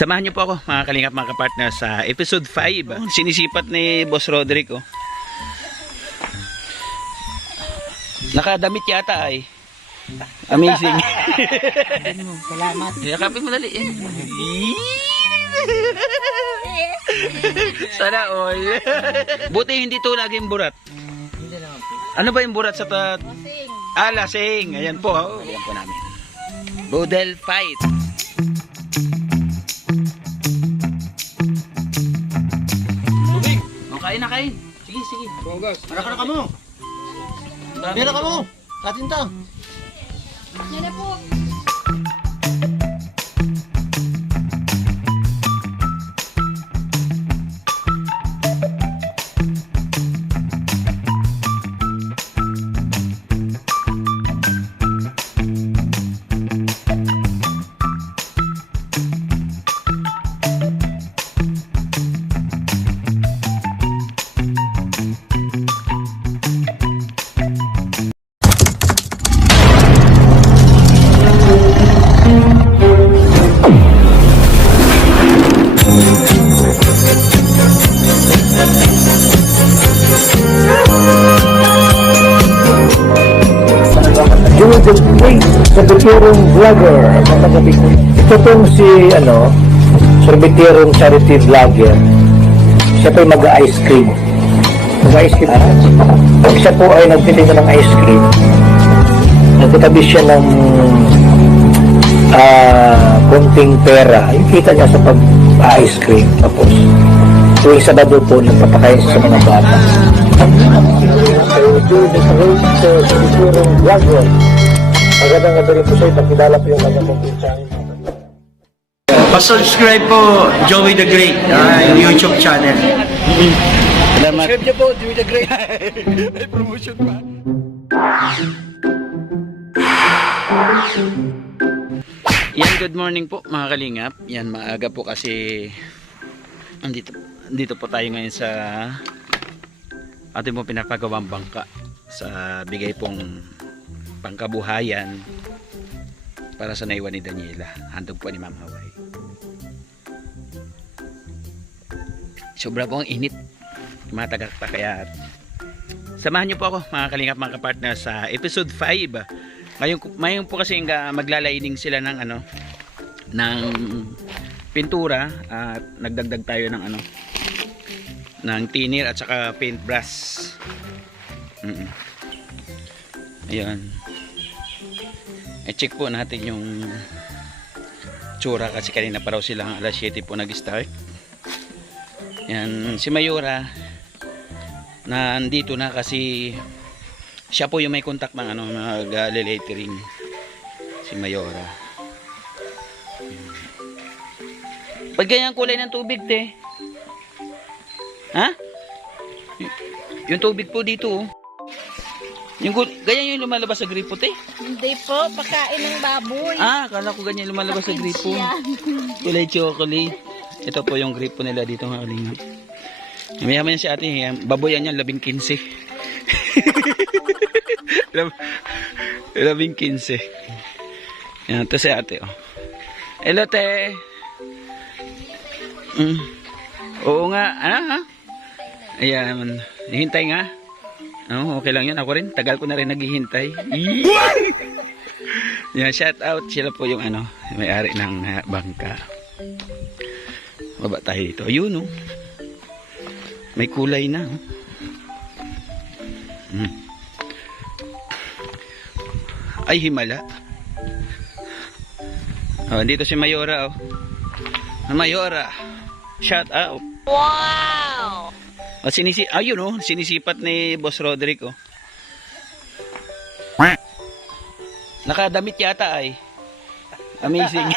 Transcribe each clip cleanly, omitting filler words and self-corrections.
Samahan niyo po ako mga kalingap, mga kapartner, sa episode 5. Sinisipat ni Boss Roderick, oh. Nakadamit yata ay. Amazing. Salamat. Yakapin mo dali. Sana all. Buti hindi to laging burat. Hindi naman po. Ano ba yung burat sa Lasing. lasing. Ayan po. Oh. Ayan po namin. Boodle fight. Kain na kain. Sige, sige. Bonggas. Harap ka mo. Harap ka mo. Katinta. Yan na po. Judith Wade, Sorbiterong Vlogger. Ito pong si, Sorbiterong Charity Vlogger. Siya po ay mag-ice cream. Mag-ice cream. Siya po ay nagtitinda ng ice cream. Nagtatabi siya ng konting pera. Yung kita niya sa pag-ice cream. Tapos, tuwing Sabado po, nagpapakain sa mga bata. Judith Wade, Sorbiterong Vlogger. Magandang gabi rin po sa'yo. Pagkilala po yung kanyang pagkinsang. Pa-subscribe po Joey the Great, YouTube channel. Salamat. Subscribe niyo po, Joey the Great. May promotion pa. Yan, good morning po mga kalingap. Yan, maaga po kasi andito po tayo ngayon sa ating po pinapagawang bangka sa bigay pong pangkabuhayan para sa naiwan ni Daniela. Handog po ni Ma'am Hawaii. Sobra po ang init. Matagakta kaya samahan niyo po ako mga kalingap, mga kapartner, sa episode 5. Ngayon po kasi maglalaining sila ng ng pintura at nagdagdag tayo ng ng thinner at saka paintbrush. Ayan. I-check po natin yung tsura kasi kanina pa raw silang alas 7 po nag-start. Yan, si Mayora nandito na kasi siya po yung may contact ng mag-lettering, si Mayora. Ba't ganyan kulay ng tubig, te? Ha? Yung tubig po dito, oh. Ganyan yung lumalabas sa gripo, te? Hindi po, pagkain ng baboy. Akala ko ganyan lumalabas sa gripo. Kulay chocolate. Ito po yung gripo nila dito, mga kalingap. Mayaman yan si ate, baboyan yan, 15. 15. Yan, ito si ate, oh. Hello, te. Oo nga, ha? Ayan, hintay nga. Okay lang yan, ako rin, tagal ko na rin naghihintay. Yan, shout out, sila po yung may-ari ng bangka. Baba tayo dito. Ayun, oh. May kulay na, oh. Ay, himala. Oh, dito si Mayora, oh. Mayora, shout out. Wow! Oh, ayun, oh, sinisipat ni Boss Roderick, oh. Nakadamit yata ay. Amazing.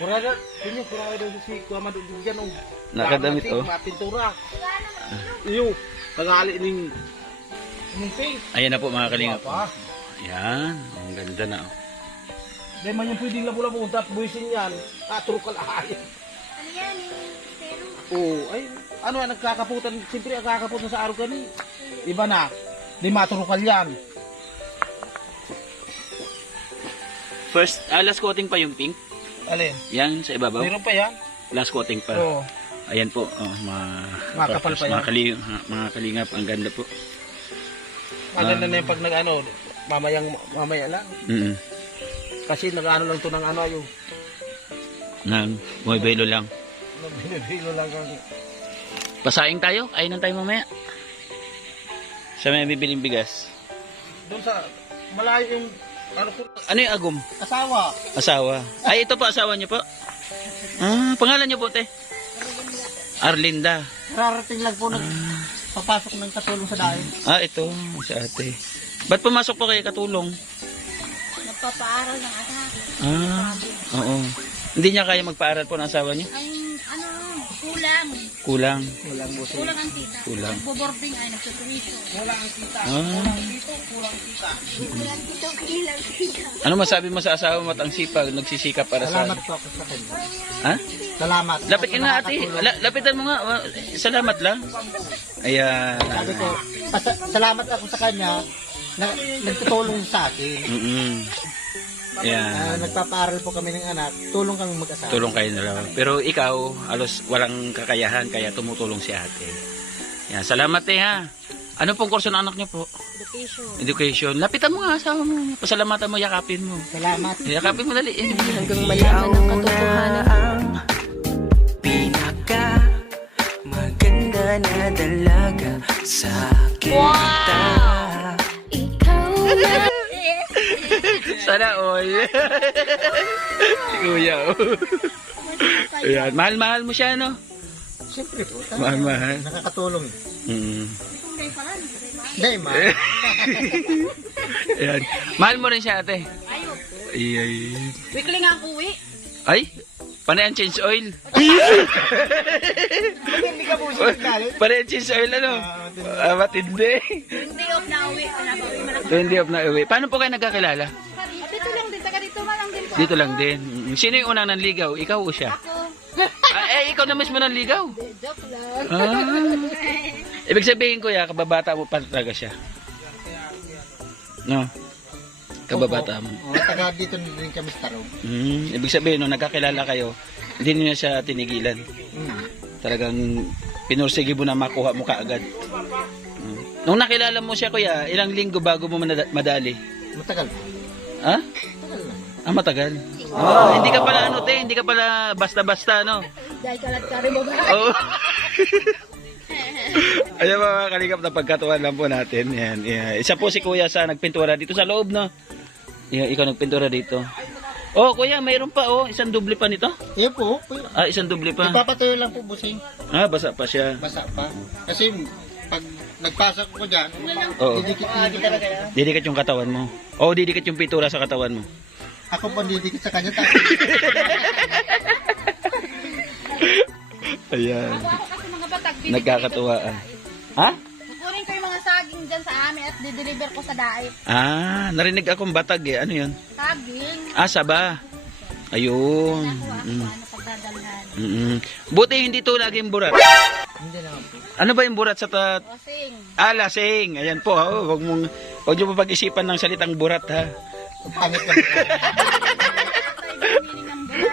Kurada, yun kurada daw si Kuama doon dyan. Nakadamit, oh. Pintura. Iyo, kagali ning face. Ayan na po mga kalingap. Ayan, ang ganda na, oh. Dahil man yung pwedeng labo-labo, tapos buwisin yan. Turukal ay. Ano yan? Pero, Oo, ay, nagkakaputan, siyempre ang kakaputan sa araw kani. Iba na, di maturukal yan. First, last coating pa yung pink. Alin? Yan, sa ibabaw. Mayroon pa yan? Last coating pa. Oo. Ayan po, Makapal pa yan. mga kalingap, ang ganda po. Maganda na yung pag nag-ano, mamaya lang. Mm. Kasi nag-ano lang to ng ano yung Nang, bumibelo lang. binibilo lang ang Pasaing tayo, ayun tayo mamaya. Sa may bibiling bigas. doon sa malayo yung ano ko, Ano yung agum? asawa. Asawa. Ay, ito po asawa niyo po. Pangalan niyo po, te? Arlinda. Rarating lang po papasok ng katulong sa dahil. Ito, si ate. Ba't pumasok po kayo katulong? Nagpapaaral ng anak. Oo. Hindi niya kaya magpaaral po ng asawa niya? Ay, kulang. Kulang. Walang buso. Kulang ang tita. Kulang. Nagbo-boarding ay nagtutuwiso. Wala ang kita. Kulang dito, kilang tita. Ano masabi mo sa asawa mo at ang sipag, nagsisikap para sa... Salamat po ako sa kanya. Ha? Salamat. Lapit ka nga ate. Lapitan mo nga. Salamat lang. Ayan. Sabi ko, salamat ako sa kanya na nagtutulong sa akin. Ayan. Nagpapaaral po kami ng anak, tulong kami mag-asawa. Tulong kayo na lang. Pero ikaw, alos walang kakayahan kaya tumutulong si ate. Yan, salamat ha. Ano pong kurso ng anak niyo po? Education. Education. Lapitan mo nga asawa mo. Pasalamatan mo, yakapin mo. Salamat. Yakapin mo dali. Hanggang malaman ng katotohanan. Pinaka maganda na dalaga sa kita. Ikaw na. Sana all. Si Kuya. Ayan. Mahal-mahal mo siya, no? Siyempre po. Mahal-mahal. Nakakatulong. Hindi, ma. Ayan. Mahal mo rin siya, ate. Ayok. Ay. Weekly nga ako uwi. Ay, panay ang change oil. Hindi ka po siya galit. Panay ang change oil, ano? Matindi. Hindi off na uwi. Pinapawi mo lang. 20 of na uwi. Paano po kayo nagkakilala? Dito lang din. Taga dito man lang din po. Dito lang din. Sino yung unang nanligaw? Ikaw o siya? Ako. Ikaw na mismo nanligaw. Joke lang. Ibig sabihin ko ya, kababata mo pa talaga siya. No? Kababata mo. Taga dito na rin kami sa Tarog. Ibig sabihin, nung nagkakilala kayo, hindi niyo siya tinigilan. Talagang pinursige mo na makuha mo kaagad. Nung nakilala mo siya, kuya, ilang linggo bago mo madali? Matagal. Ha? Matagal. Hindi ka pala hindi ka pala basta-basta, no? Dahil kalat ka rin mo ba? Oo. Ayan mga kalingap na pagkatuan lang po natin. Yan, yan. Isa po si kuya sa nagpintura dito sa loob, no? Yan, ikaw nagpintura dito. Oh, kuya, mayroon pa, isang doble pa nito? Iyan po. Isang doble pa. Ipapatuyo lang po, busing. Basa pa siya. Basa pa. Kasi pag nagpasok ko dyan, Oo. didikit talaga yan. Didikit yung katawan mo. Didikit yung pintura sa katawan mo. Ako po didikit sa kanya. Ayan. Ako kasi mga batag. Nagkakatuwaan. Ha? Kukunin ko yung mga saging dyan sa amin at dideliver ko sa daip. Narinig akong batag eh. Ano yun? Saging. Saba. Ayun. Ano pagdadalhan. Buti hindi to laging burat. Hindi naman po. Ano ba yung burat sa Rosing. lasing? Ayan po. Huwag niyo pa pag-isipan ng salitang burat, ha? Pangit lang.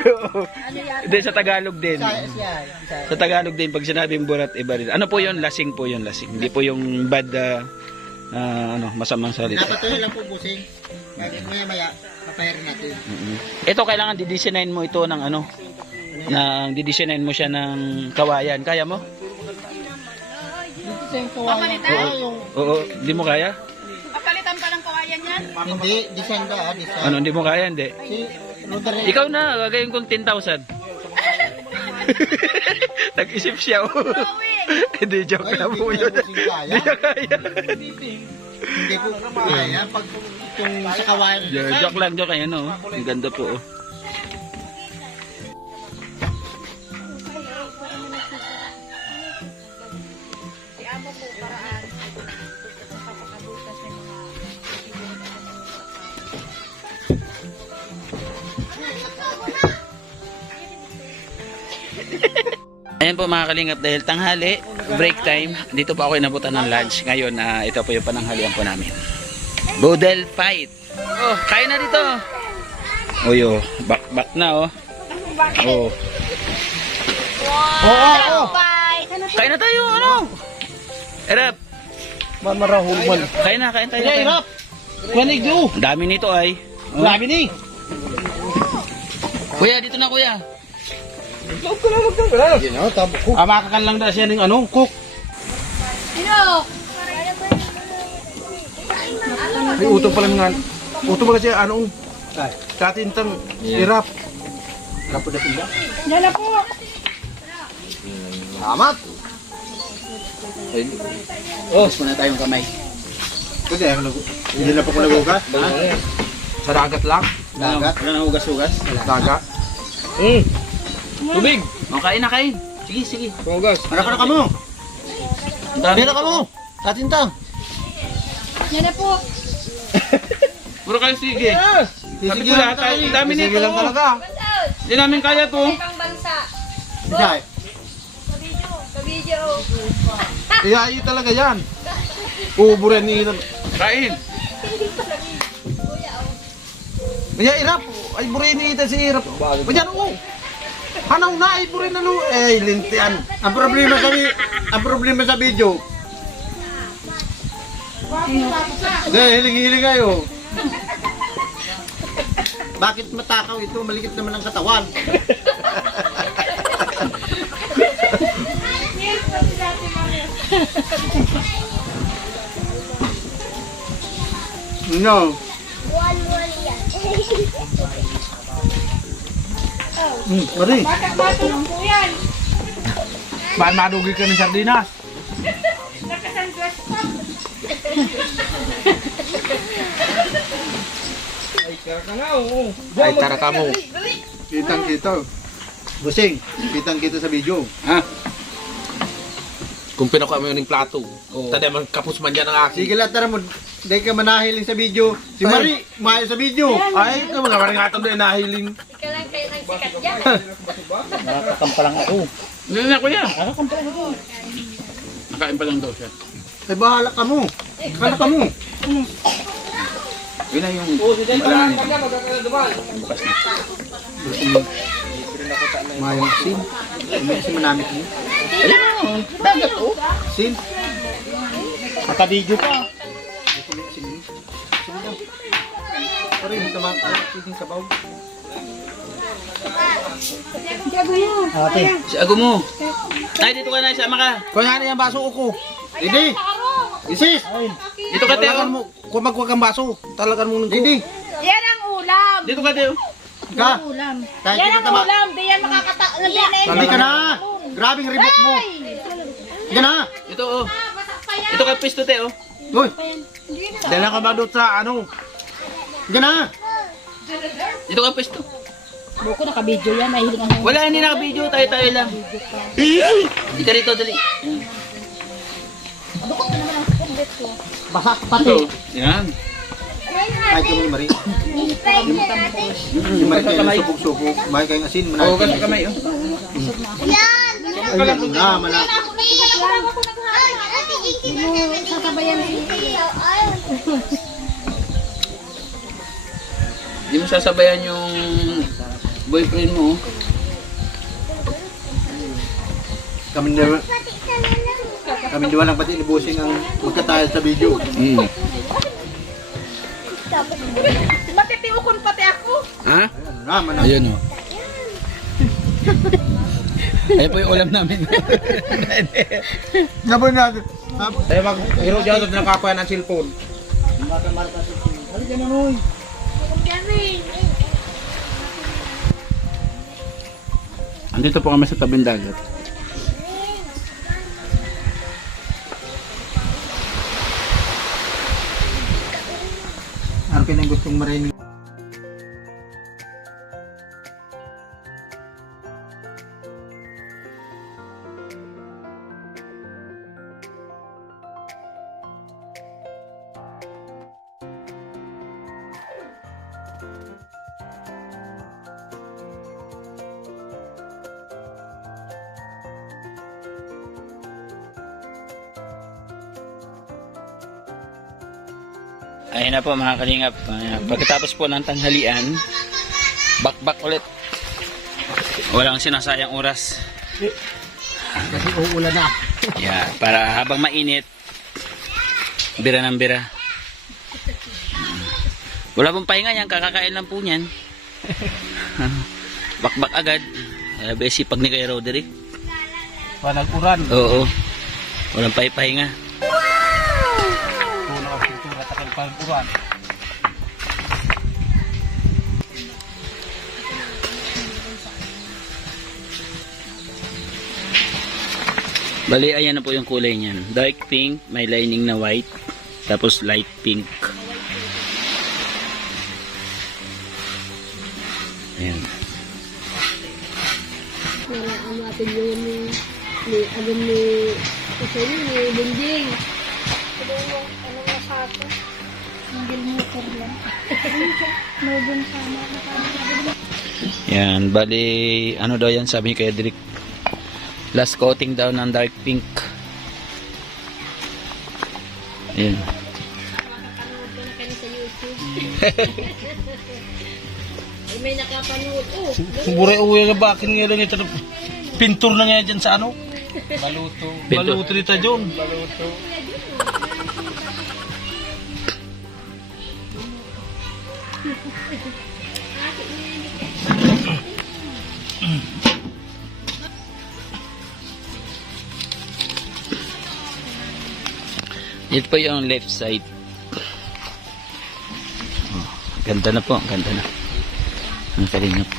Ano yata? Hindi, sa Tagalog din. Siya. Sa Tagalog din, pag sinabing burat, iba rin. Ano po yun? Lasing po yun, lasing. Hindi po yung bad, masamang salita. Napatuyo lang po, busing. Maya, papahirin natin. Ito, kailangan didesignin mo ito ng didesignin mo siya ng kawayan. Kaya mo? Dito sa yung kawayan ko, yung... Oo, hindi mo kaya? Papalitan pa ng kawayan yan? Hindi, design ka, design. Ano, hindi mo kaya? Hindi. Si Roderick. Ikaw na, gagawin kong 10,000. Nag-isip siya. Hindi, joke lang po yun. Hindi niya kaya. Hindi po kaya. Pag yung sa kawayan. Joke lang, joke. Ayan, ang ganda po. Si Amo po paraan. Napapakabutas ng mga Ayan po mga kalingap, dahil tanghali, break time, dito po ako inabutan ng lunch. Ngayon, ito po yung pananghalian po namin. Boodle fight. Kain na dito. Uy, oh. Back na, oh. Oh. Oo. Bye! Kain na tayo, ano? Erap. Marahulman. Kain na tayo. Kaya hirap. Kanig do. Ang dami nito ay. Oh. Grabe ni. Kuya, dito na kuya. Makakan lang na siya ng ano, cook. Sino? May utong pala nga. Utong pala siya, anong katintang hirap. Yan na po. Amat. Oh, muna tayong kamay. Kasi hindi na pa ko nagugas. Sa dagat lang. Dagat? Wala na hugas-hugas? Dagat. Tubig! O, kain na kain. Sige, sige. Hugas. Harap ka mo. Ang dami. Pira ka mo. Katintang. Yan na po. Puro kayo sige. Sabi ko lahat tayo. Ang dami nito. Sige lang talaga. Hindi namin kaya to. Ibang bansa. Bijay. Sa video. Iyayi talaga yan. Uburin ni Ilan. Kain. Maya irap. Ay burin ni Ilan si irap. Maya no. Hanaw na ay burin na no. Eh lintian. Ang problema sa video. Hiling-hiling kayo. Bakit matakaw ito? Malikit naman ang katawan. No. Mari. Bata-bata lang po yan. Baan madugi ka ng sardinas? Nakasanglas pa. Ay, tara ka mo. Kitang kita. Busing, kitang kita sa video. Ha? Kung pinakuha mo yung plato, tanda man kapos man dyan ang aking. Sige lang, tara mo. Dahil ka manahiling sa video. Si Marie, mahal sa video. Ay, ito mga maring atong doon nahiling. Ika lang kayo ng sikat dyan. Nakakampalang ako. Hindi na kuya. Nakain pa lang daw siya. Ay, bahala ka mo. Bahala ka mo. Yun na yung malangan nito. Bukas na. Mayang sin. May si manamit mo. Ayun o. Dagat o. Sin. Nakabidyo pa. Pare, hindi ka makakasing sabaw. Ate. Si Ago mo. Ay, dito ka na. Isama ka. Kung nga na yung baso ko. Didi! Isis! Dito ka, Teo. Talagan mo. Kung magwag ang baso, talagan mo nung Didi! Yan ang ulam. Dito ka, Teo. Ka! Ulam. Kahit Yan kita ang tama. ulam. Di yan Sabi ka na! Grabing ribot mo! Yan na! Ito o. Ito ka, pisto, Teo. Uy! Dala ka ba doon sa ano? Yan na! Dito ka, pisto. Buko naka-video yan. Mahiling ang Wala, hindi naka-video. Tayo-tayo lang. Dito rito, dali. Basa Ito. pati! Yan. Kahit kami ni Marie. Yung Marie kayo ng supog-supog. Mahal kayong asin. Oo, kasi kamay. Oh. Ayun na, mana. Hindi mo sasabayan yung boyfriend mo. Kami diwa lang pati ibusing ang magkatayal sa video. Matitiukon pati ako. Ha? Na, mana. Ayun o. Ayun po yung ulam namin. Ngapon natin. Tayo mag-hero dyan at nakakuha ng cellphone. Andito po kami sa tabing dagat. Ano kinang gustong marinig? Ayun na po mga kalingap. Pagkatapos po ng tanghalian, Bakbak ulit. Walang sinasayang oras. Kasi uulan na. Yeah, para habang mainit, bira ng bira. Wala pong pahinga yan, kakakain lang po niyan. Bakbak agad. Besi pag ni kay Roderick. Panag-uran. Oo. Walang pahinga. Tuna ang pintura at ang panag-uran. Bali, ayan na po yung kulay niyan. Dark pink, may lining na white, tapos light pink. Ayan. Para ang ating yun ni agam ni isa yun ni Binding. Ano nga sa ato? Hindi motor yan. Logan sama. Yan, bali, ano daw yan sabi ni kay Edric? Last coating daw ng dark pink. Ayan. Makakanood ko na kayo sa YouTube. Ay, may nakapanood. Oh, Siguro uwi na ba akin ngayon ito. Pintur na nga dyan sa ano? Baluto. Pintur. Baluto nito John. Ito po yung left side. Oh, ganda na po, ganda na. Ang kalingap.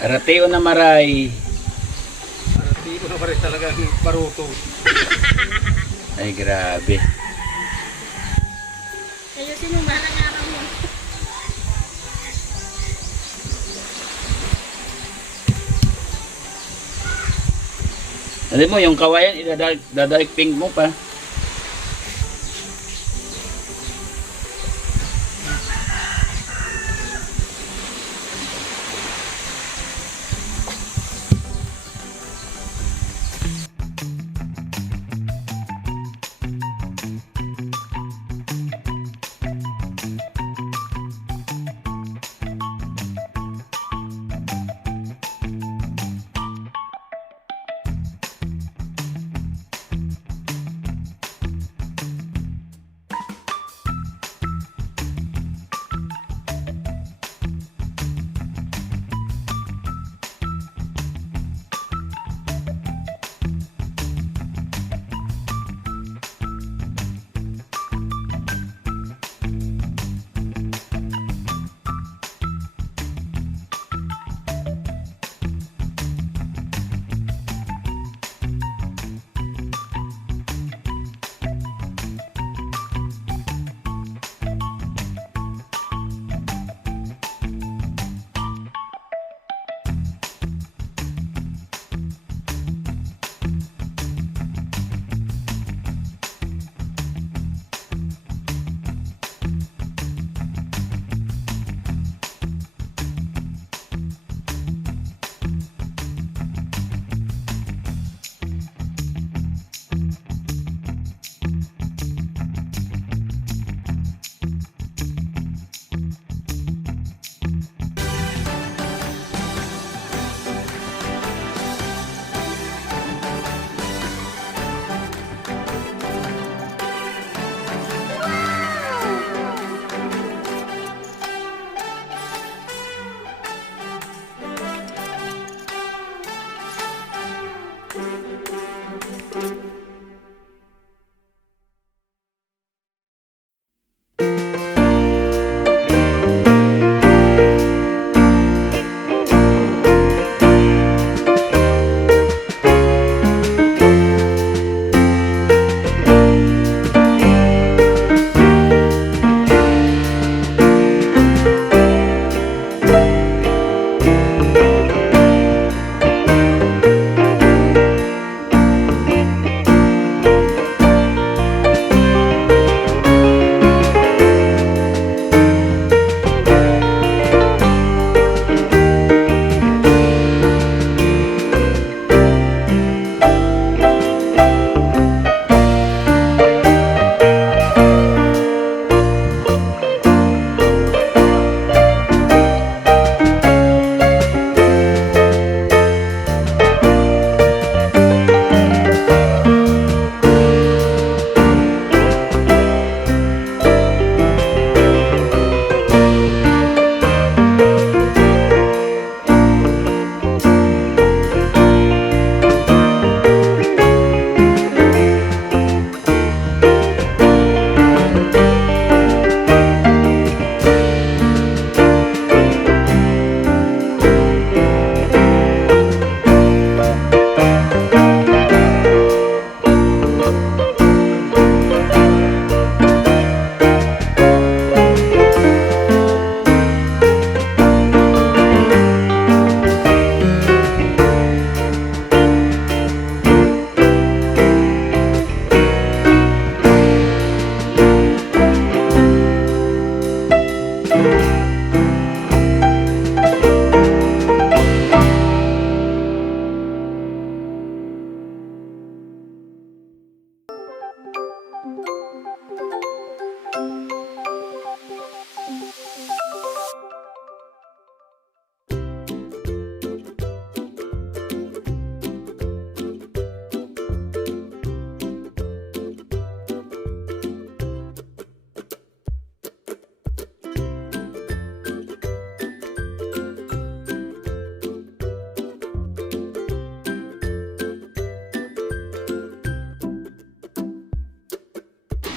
Rateo na maray. Hindi ko na pa rin talagang baruto. Ay, grabe. kayo sino balang araw mo? Alam mo, yung kawayan, idadark pink mo pa.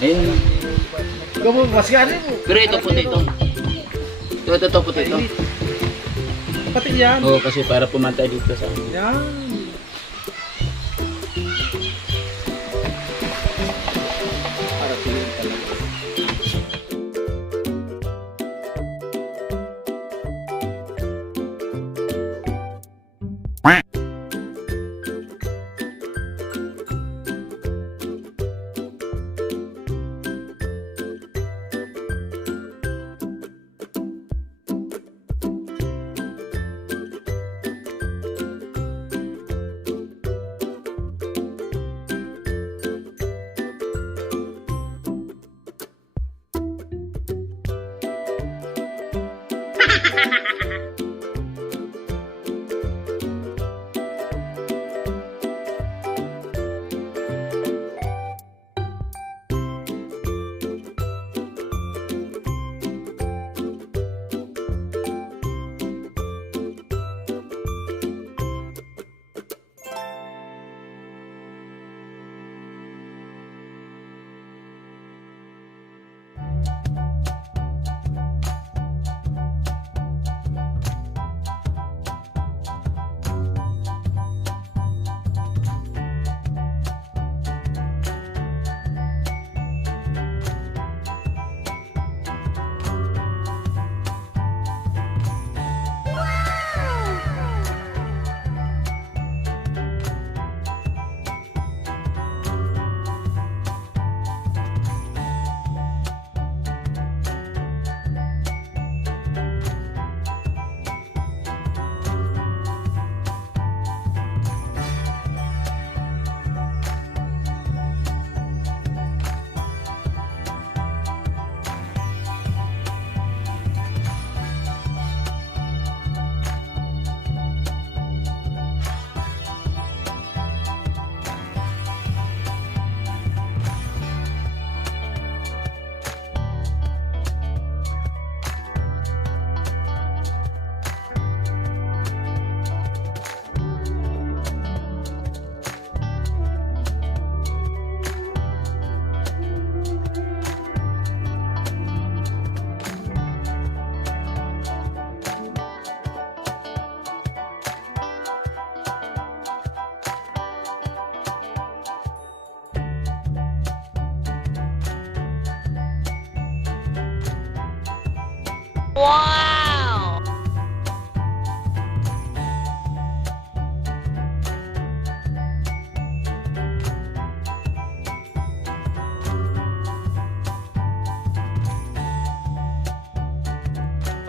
Ayun. Kamu mas gani mo. Pero ito puti ito. Ito puti ito. Pati yan. Oo, kasi para pumantay dito sa Yan.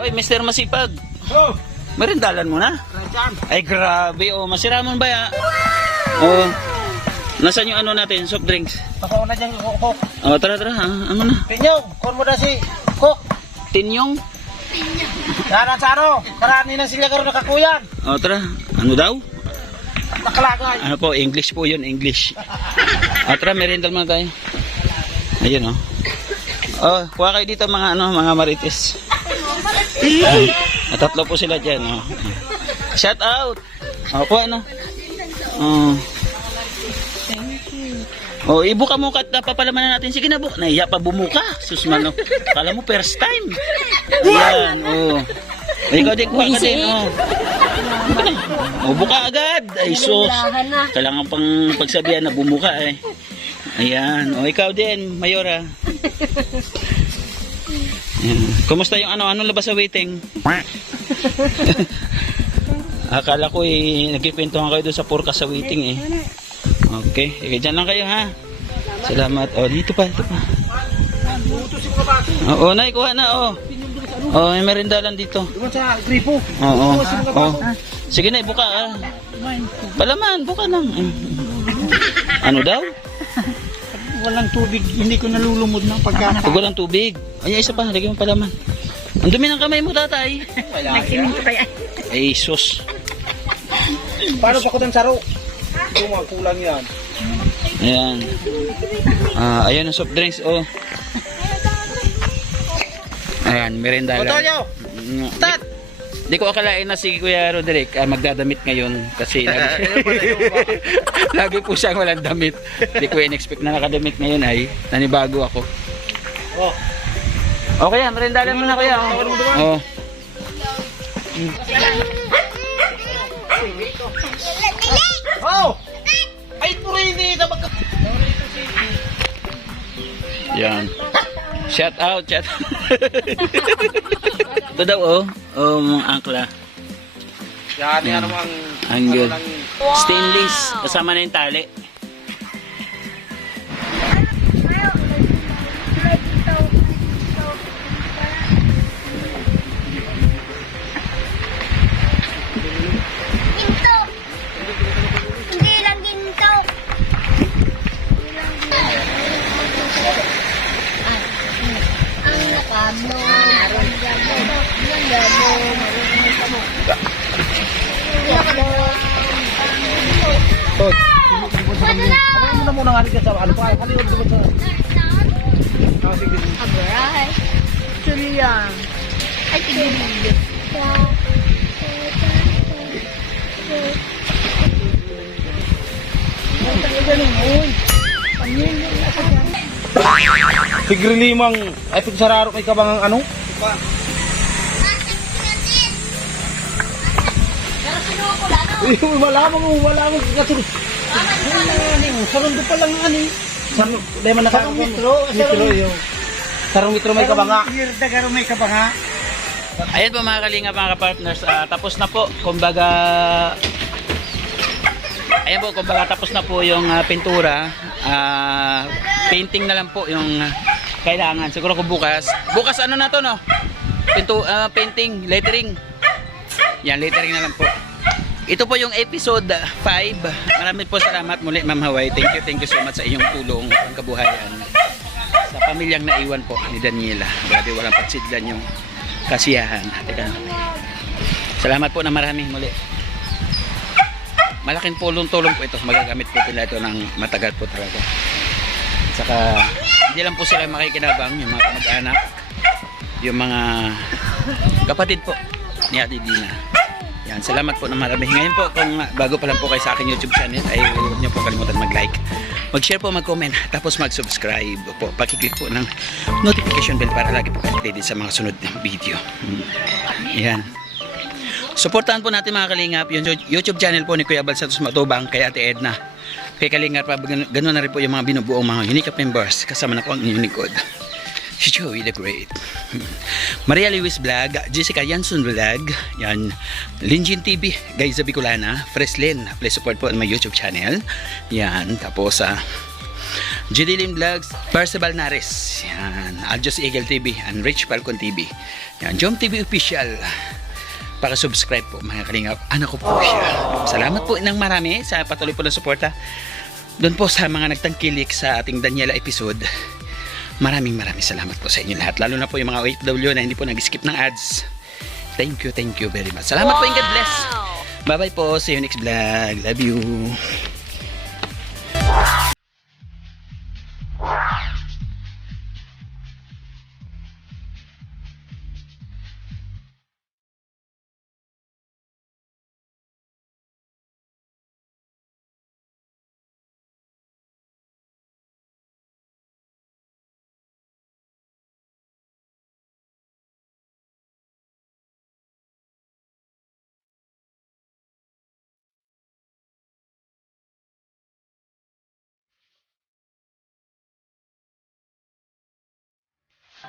Oy, Mr. Masipag. Oh, Merindalan mo na? saan? Ay, grabe. Oh, masiramon ba ya? Oh. Nasaan yung ano natin? Soft drinks? Pasaw na dyan yung kok. Oh, tara, tara. Ano na? Pinyong, kon mo na si kok. Tinyong? Daran sa ano, karani na sila karon nakakuyan. Oh, tara. Ano daw? Nakalagay. Ano po? English po yun, English. Oh, tara, merindal muna tayo. Ayun, oh. Oh, kuha kayo dito mga marites. Tatlo po sila dyan, oh. Shout out! Oh, kuha, no? Oh. Oh, ibuka mo kat papalamanan natin. Sige na, bu. Nahiya pa bumuka. Susmano. Kala mo first time. Ayan, oh. Ay, ikaw din, kuha ka din, oh. Buka na. Oh, buka agad. Ay, sus. Kailangan pang pagsabihan na bumuka, eh. Ayan. Oh, ikaw din, Mayora. Ayan. Kumusta yung ano labas sa waiting? Akala ko nagkipintuhan kayo doon sa purka sa waiting eh. Okay, sige, dyan lang kayo ha. Salamat. Oh, dito pa. Oo, nay, kuha na, oh. Oh, may merindalan dito. Doon sa gripo. Oo. Oh. Sige na, buka ah. Palaman, buka lang. Ano daw? Walang tubig, hindi ko nalulumod ng pagkakain. Pag walang tubig. Ay, isa pa, lagyan mo palaman. Ang dumi ng kamay mo, tatay. Nagsiminto kaya. Ay, sus. Paano pa ko ng saro? Kulang yan. Ayan. Ayan ang soft drinks, oh. Ayan, merindalan. Otoyo! Tat! Di ko akalain na si Kuya Roderick magdadamit ngayon kasi lagi po siyang walang damit. Di ko in-expect na nakadamit ngayon ay nanibago ako. Oh. Okay yan, merindalan mo na kuya. Oh. Oh! Ay, purini! Yan. Shout out, shout out. Ito daw oh, mga angkla. Yan, yan ang... Angle. Stainless, kasama na yung tali. Ginto! Hindi lang ginto! Ang nakablo. Ang gabo. Ang gabo. Ano muna nga rin sa ano pa? Kaliwag doon sa... Abaray. Tuliang. Ay, tigil. Tigre limang... Ay, pigsararo may kabangang ano? Wala mo kasi. Sarundo pa lang ani. Dahil man naka metro yung. Sarong metro may kabanga. Dagaro may kabanga. Ayan po mga kalinga, mga partners, tapos na po, kumbaga ayan po, kumbaga tapos na po yung pintura, painting na lang po yung kailangan. Siguro kung bukas ano na to no? Painting, lettering. Yan, lettering na lang po. Ito po yung episode 5. Maraming po salamat muli Ma'am Hawaii. Thank you so much sa inyong tulong, ang kabuhayan sa pamilyang naiwan po ni Daniela. Grabe, walang patsidlan yung kasiyahan. Teka. Salamat po na marami muli. Malaking tulong po ito. Magagamit po nila ito ng matagal po talaga. Saka hindi lang po sila makikinabang, yung mga kamag-anak, yung mga kapatid po ni Ate Dina. Yan, salamat po na marami. Ngayon po, kung bago pa lang po kayo sa aking YouTube channel, ay huwag niyo po kalimutan mag-like, mag-share po, mag-comment, tapos mag-subscribe po. Pakiclick po ng notification bell para lagi po kayo updated sa mga sunod na video. Yan. Suportahan po natin mga kalingap yung YouTube channel po ni Kuya Bal Santos Matubang, kay Ate Edna, kay Kalingap, ganoon na rin po yung mga binubuong mga unique members. Kasama na po ang inyong likod, si Joey the Great, Maria Lewis Vlog, Jessica Yanson Vlog, yan, Linjin TV, Guys Bicolana, Freslin, please support po ang my YouTube channel. Yan, tapos Jidilim Vlogs, Percival Nares, yan, Aljos Eagle TV, and Rich Falcon TV, yan, Jom TV Official. Paka-subscribe po mga kalingap, anak ko po siya. Salamat po ng marami sa patuloy po na suporta doon po sa mga nagtangkilik sa ating Daniela episode. Maraming salamat po sa inyo lahat, lalo na po yung mga OFW na hindi po nag-skip ng ads. Thank you very much. Salamat po and God bless. Bye bye po, see you next vlog. Love you.